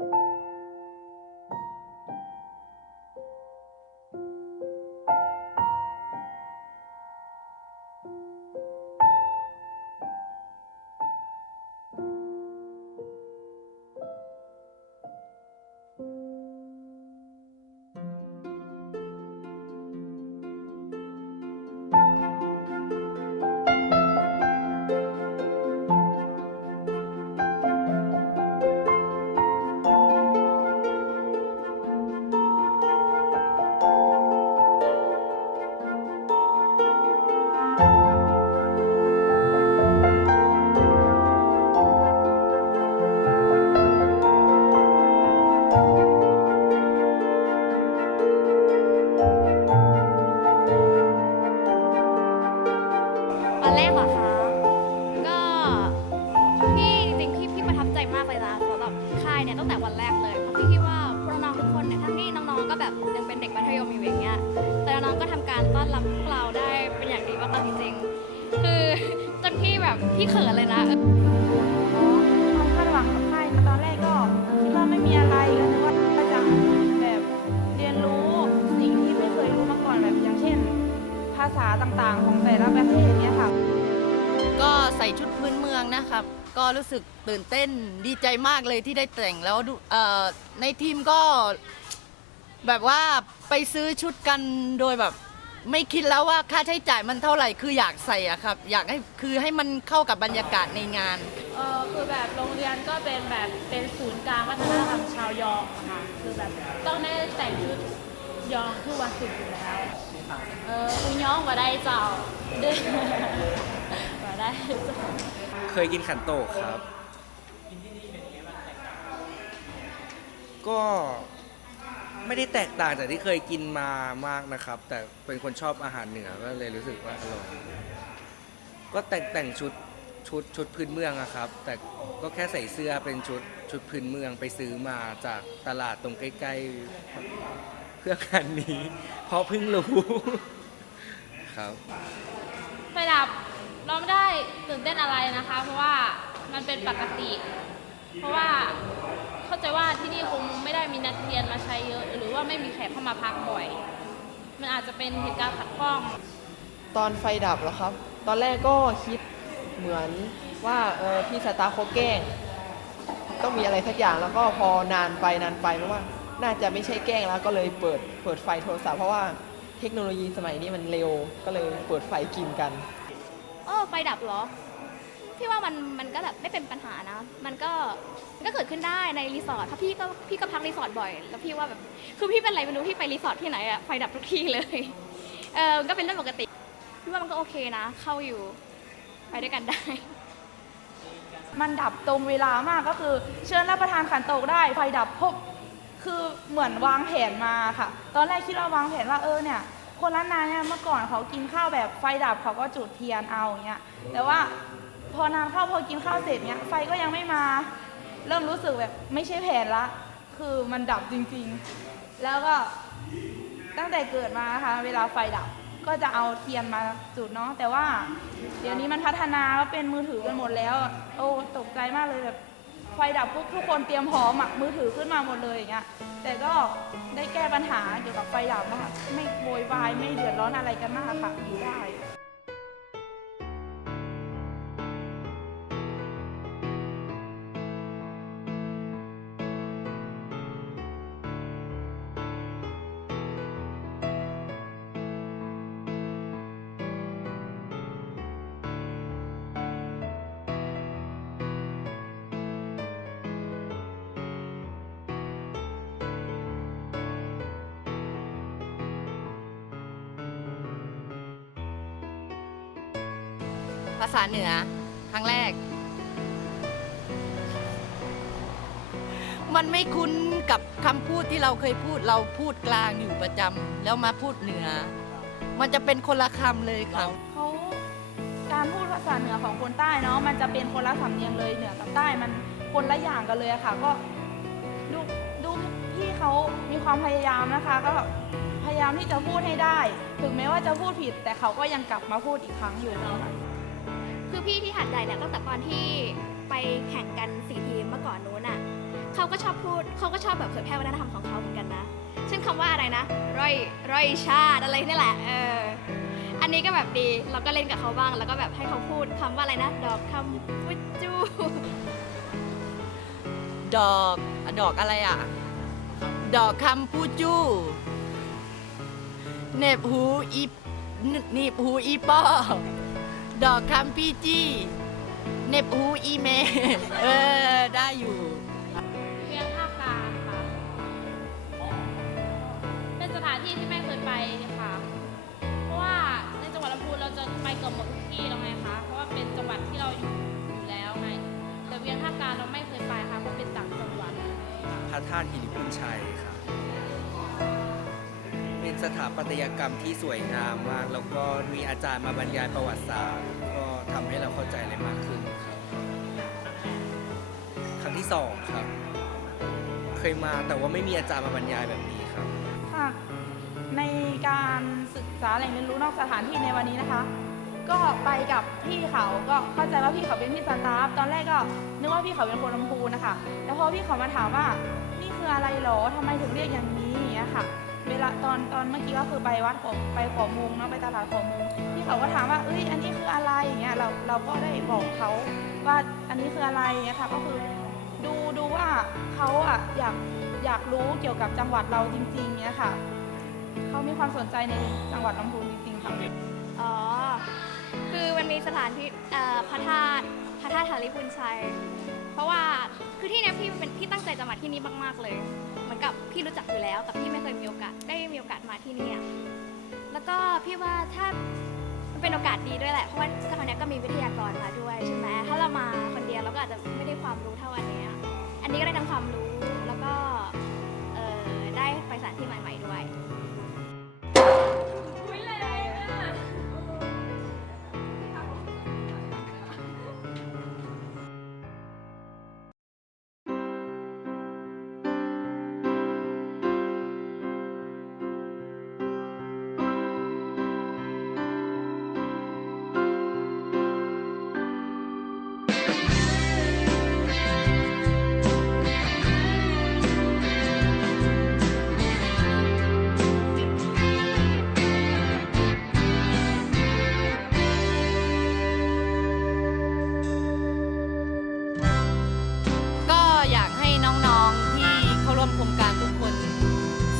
วั แบบยังเป็นเด็กมัธยมอยู่อย่างเงี้ย แต่น้องๆก็ทำการต้อนรับพวกเราได้เป็นอย่างดีมากๆจริงๆ คือจนพี่แบบพี่เขินเลยนะความคาดหวังกับค่ายตอนแรกก็คิดว่าไม่มีอะไรก็นึกว่าจะแบบเรียนรู้สิ่งที่ไม่เคยรู้มาก่อนแบบอย่างเช่น ภาษาต่างๆ ของแต่ละประเทศเนี้ยค่ะ ก็ใส่ชุดพื้นเมืองนะครับก็รู้สึกตื่นเต้นดีใจมากเลยที่ได้แต่งแล้วดูเอ่อในทีมก็ แบบว่าไปซื้อชุดกันโดยแบบ ไม่คิดแล้วว่าค่าใช้จ่ายมันเท่าไหร่คืออยากใส่อะครับ อยากให้คือให้มันเข้ากับบรรยากาศในงาน เออคือแบบโรงเรียนก็เป็นแบบเป็นศูนย์กลางวัฒนธรรมชาวยองอะค่ะคือแบบต้องได้แต่งชุดยองทุกวันศุกร์อยู่แล้วเออคุณย้องว่าได้เจ้าเด้อว่าได้เจ้าเคยกินขันโตกครับ ก็ ไม่ได้แตกต่างจากที่เคยกินมามากนะครับ แต่เป็นคนชอบอาหารเหนือก็เลยรู้สึกว่าอร่อยก็แต่งแต่งชุดชุดชุดพื้นเมืองอะครับ แต่ก็แค่ใส่เสื้อเป็นชุดชุดพื้นเมืองไปซื้อมาจากตลาดตรงใกล้ๆเพื่องานนี้ เพราะเพิ่งรู้ครับไฟดับเราไม่ได้ตื่นเต้นอะไรนะคะ เพราะว่ามันเป็นปกติ เพราะว่าเข้าใจว่าที่นี่คงไม่ได้มีนักเรียนมาใช้ กเข้ามาพักบ่อย มันอาจจะเป็นเหตุการณ์ขัดข้องตอนไฟดับเหรอครับ ตอนแรกก็คิดเหมือนว่าเออพี่สตาร์เขาแกล้ง ต้องมีอะไรสักอย่างแล้วก็พอนานไปนานไปเพราะว่า น่าจะไม่ใช่แกล้งแล้วก็เลยเปิดเปิดไฟโทรศัพท์เพราะว่าเทคโนโลยีสมัยนี้มันเร็วก็เลยเปิดไฟกินกันเออไฟดับเหรอ พี่ว่ามันมันก็แบบไม่เป็นปัญหานะ มันก็มันก็เกิดขึ้นได้ในรีสอร์ทเพราะพี่ก็พี่ก็พักรีสอร์ทบ่อย แล้วพี่ว่าแบบคือพี่เป็นอะไรไม่รู้พี่ไปรีสอร์ทที่ไหนอะไฟดับทุกที่เลย เออก็เป็นเรื่องปกติ พี่ว่ามันก็โอเคนะ เข้าอยู่ไปด้วยกันได้ มันดับตรงเวลามากก็คือ เชิญรับประทานขันโตกได้ไฟดับพบคือเหมือนวางแผนมาค่ะ ตอนแรกคิดว่าวางแผนว่าเออเนี่ย คนล้านนาเนี่ยเมื่อก่อนเขากินข้าวแบบไฟดับเขาก็จุดเทียนเอาอย่างเงี้ยแต่ว่า พอนานเข้าพอกินข้าวเสร็จเนี่ยไฟก็ยังไม่มา เริ่มรู้สึกแบบไม่ใช่แผนละ คือมันดับจริงๆ แล้วก็ตั้งแต่เกิดมานะคะเวลาไฟดับก็จะเอาเทียนมาจุดเนาะแต่ว่า เดี๋ยวนี้มันพัฒนาก็เป็นมือถือกันหมดแล้ว โอ้ตกใจมากเลยแบบไฟดับปุ๊บทุกคนเตรียมพร้อมอะมือถือขึ้นมาหมดเลยอย่างเงี้ยแต่ก็ได้แก้ปัญหาเกี่ยวกับไฟดับนะคะไม่โวยวายไม่เดือดร้อนอะไรกันมากค่ะอยู่ได้ ภาษาเหนือ ครั้งแรก มันไม่คุ้นกับคำพูดที่เราเคยพูดเราพูดกลางอยู่ประจำแล้วมาพูดเหนือ มันจะเป็นคนละคำเลยครับเขาการพูดภาษาเหนือของคนใต้เนาะมันจะเป็นคนละสำเนียงเลยเหนือกับใต้มันคนละอย่างกันเลยอะค่ะ ก็ดูดูพี่เขามีความพยายามนะคะ ก็พยายามที่จะพูดให้ได้ ถึงแม้ว่าจะพูดผิด แต่เขาก็ยังกลับมาพูดอีกครั้งอยู่นะคะ คือพี่ที่หัดใหญ่เนี่ยตั้งแต่ตอนที่ไปแข่งกันสี่ทีมเมื่อก่อนนู้นอะเขาก็ชอบพูดเขาก็ชอบแบบเผยแพร่วัฒนธรรมของเขาเหมือนกันนะเช่นคำว่าอะไรนะร่อยร่อยชาติอะไรนี่แหละเอออันนี้ก็แบบดีเราก็เล่นกับเขาบ้าง แล้วก็แบบให้เขาพูดคำว่าอะไรนะ ดอกคำพุจูดอกดอกอะไรอะ ดอกคำพูจูเน็บหูอีหนีบหูอีป้อ ดอกคำพีจีเหน็บหูอีเมเออ ได้อยู่เวียงท่ากลางค่ะ เป็นสถานที่ที่ไม่เคยไปค่ะ เพราะว่าในจังหวัดลำพูนเราจะไปเกือบหมดทุกที่แล้วไงคะ เพราะว่าเป็นจังหวัดที่เราอยู่อยู่แล้วไง แต่เวียงท่ากลางเราไม่เคยไปค่ะ เพราะเป็นต่างจังหวัดพระธาตุหิริพุนชัยครับ เป็นสถาปัตยกรรมที่สวยงามมาก แล้วก็มีอาจารย์มาบรรยายประวัติศาสตร์ ก็ทำให้เราเข้าใจอะไรมากขึ้นครับครั้งที่สองครับ เคยมาแต่ว่าไม่มีอาจารย์มาบรรยายแบบนี้ครับ ค่ะในการศึกษาแหล่งเรียนรู้นอกสถานที่ในวันนี้นะคะ ก็ไปกับพี่เขาก็เข้าใจว่าพี่เขาเป็นพี่สตาฟตอนแรกก็นึกว่าพี่เขาเป็นคนลำพูนนะคะแล้วพอพี่เขามาถามว่านี่คืออะไรหรอทำไมถึงเรียกอย่างนี้อย่างเงี้ยค่ะ เวลาตอนตอนเมื่อกี้ก็คือไปวัดขอไปขอมุงเนาะไปตลาดขอมุงพี่เขาก็ถามว่าเอ้ยอันนี้คืออะไรอย่างเงี้ยเราเราก็ได้บอกเขาว่าอันนี้คืออะไรอย่างเงี้ยค่ะก็คือดูดูว่าเขาอะอยากอยากรู้เกี่ยวกับจังหวัดเราจริงๆเนี้ยค่ะเขามีความสนใจในจังหวัดลำพูนจริงๆค่ะอ๋อคือมันมีสถานที่พระธาตุ ระธาตุหาริพุนชัย เพราะว่าคือที่เนี้ยพี่เป็นพี่ตั้งใจจะมาที่นี่มาก ๆ เลย เหมือนกับพี่รู้จักอยู่แล้ว แต่พี่ไม่เคยมีโอกาสได้มีโอกาสมาที่นี่แล้วก็พี่ว่าถ้ามันเป็นโอกาสดีด้วยแหละ เพราะว่าคราวเนี้ยก็มีวิทยากรมาด้วยใช่ไหมถ้าเรามาคนเดียวเราก็อาจจะไม่ได้ความรู้เท่าอันเนี้ยอันนี้ก็ได้ทั้งความรู้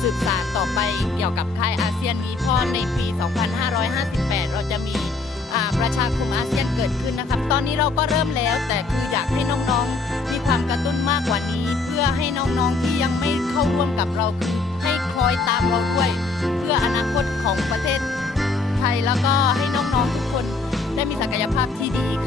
สืบสานต่อไปเกี่ยวกับค่ายอาเซียนนี้เพราะในปี 2558 เราจะมีประชาคมอาเซียนเกิดขึ้นนะครับ ตอนนี้เราก็เริ่มแล้ว แต่คืออยากให้น้องๆ มีความกระตุ้นมากกว่านี้ เพื่อให้น้องๆที่ยังไม่เข้าร่วมกับเราคือให้คล้อยตามเราด้วย เพื่ออนาคตของประเทศไทยแล้วก็ให้น้องๆทุกคนได้มีศักยภาพที่ดีค่ะ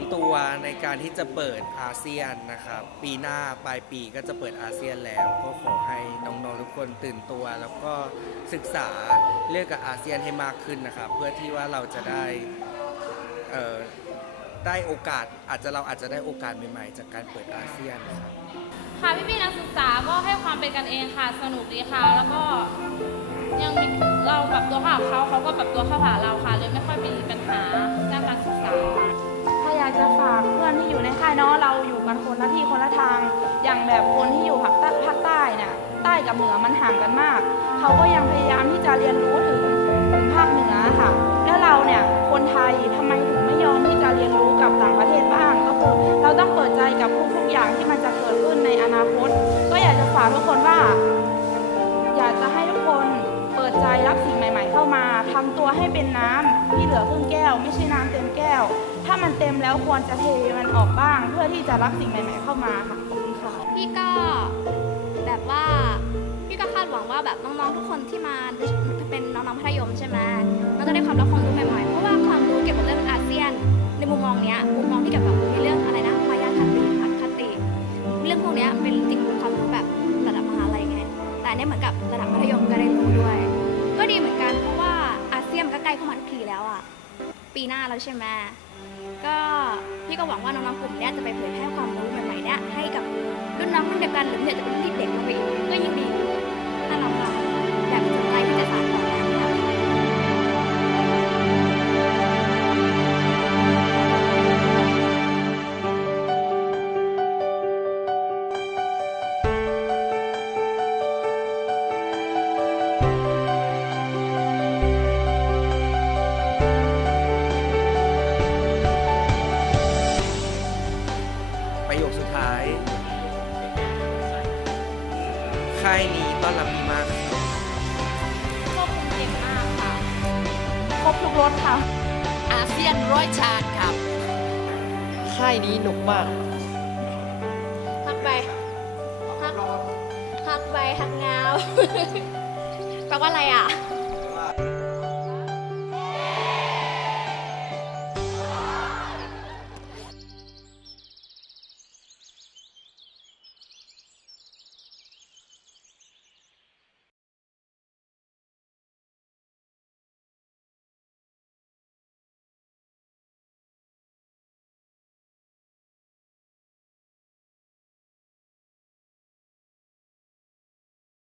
ตื่นตัวในการที่จะเปิดอาเซียนนะครับ ปีหน้าปลายปีก็จะเปิดอาเซียนแล้ว ก็ขอให้น้องๆทุกคนตื่นตัว แล้วก็ศึกษาเรื่องกับอาเซียนให้มากขึ้นนะครับ เพื่อที่ว่าเราจะได้ได้โอกาสอาจจะเราอาจจะได้โอกาสใหม่ๆ จากการเปิดอาเซียนนะครับค่ะพี่ๆนักศึกษาก็ให้ความเป็นกันเองค่ะสนุกดีค่ะ แล้วก็ยังมีเราปรับตัวเข้าหาเขาเขาก็ปรับตัวเข้าหาเราค่ะเลยไม่ค่อยมีปัญหา จะฝากเพื่อนที่อยู่ในค่ายเนาะเราอยู่กันคนละที่คนละทาง อย่างแบบคนที่อยู่ภาคใต้ภาคใต้เนี่ยใต้กับเหนือมันห่างกันมาก เขาก็ยังพยายามที่จะเรียนรู้ถึงถึงภาคเหนือค่ะ แล้วเราเนี่ยคนไทยทำไมถึงไม่ยอมที่จะเรียนรู้กับต่างประเทศบ้าง ก็คือเราต้องเปิดใจกับทุกทุกๆอย่างที่มันจะเกิดขึ้นในอนาคต ก็อยากจะฝากทุกคนว่า อยากจะให้ทุกคนเปิดใจรับสิ่งใหม่ ๆ เข้ามาทำตัวให้เป็นน้ำที่เหลือครึ่งแก้ว ไม่ใช่น้ำเต็มแก้ว มันเต็มแล้วควรจะเทมันออกบ้าง เพื่อที่จะรับสิ่งใหม่ ๆ เข้ามาค่ะขอบคุณค่ะ พี่ก็แบบว่าพี่ก็คาดหวังว่าแบบน้องๆทุกคนที่มาเป็นน้องๆมัธยมใช่ไหมมันจะได้ความรู้ความรู้ใหม่ๆเพราะว่าความรู้เกี่ยวกับเรื่องอาเซียน ในมุมมองเนี้ยมุมมองที่เกี่ยวกับเรื่องอะไรนะมายาคติอคติ เรื่องพวกเนี้ยเป็นจริงเป็นความรู้แบบระดับมหาลัยไงแต่อันเนี้ยเหมือนกับระดับมัธยมก็ได้รู้ด้วย ก็ดีเหมือนกันเพราะว่าอาเซียนก็ใกล้เข้ามาทุกทีแล้วอะ ปีหน้าแล้วใช่ไหมก็พี่ก็หวังว่าน้องๆกลุ่มเนี้ยจะไปเผยแพร่ความรู้ใหม่ๆเนี้ยให้กับรุ่นน้องรุ่นเดียวกันหรือเนี่ยจะเป็นรุ่นที่เด็กลงไปอีกก็ยิ่งดีถ้าน้องๆ ค่ายนี้ต้อนรับดีมากครับควบคุมเก่งมากค่ะครบทุกรสค่ะ อาเซียนร้อยชาติครับค่ายนี้หนุกมากฮักไปฮักฮักไปฮักงาวแปลว่าอะไรอะ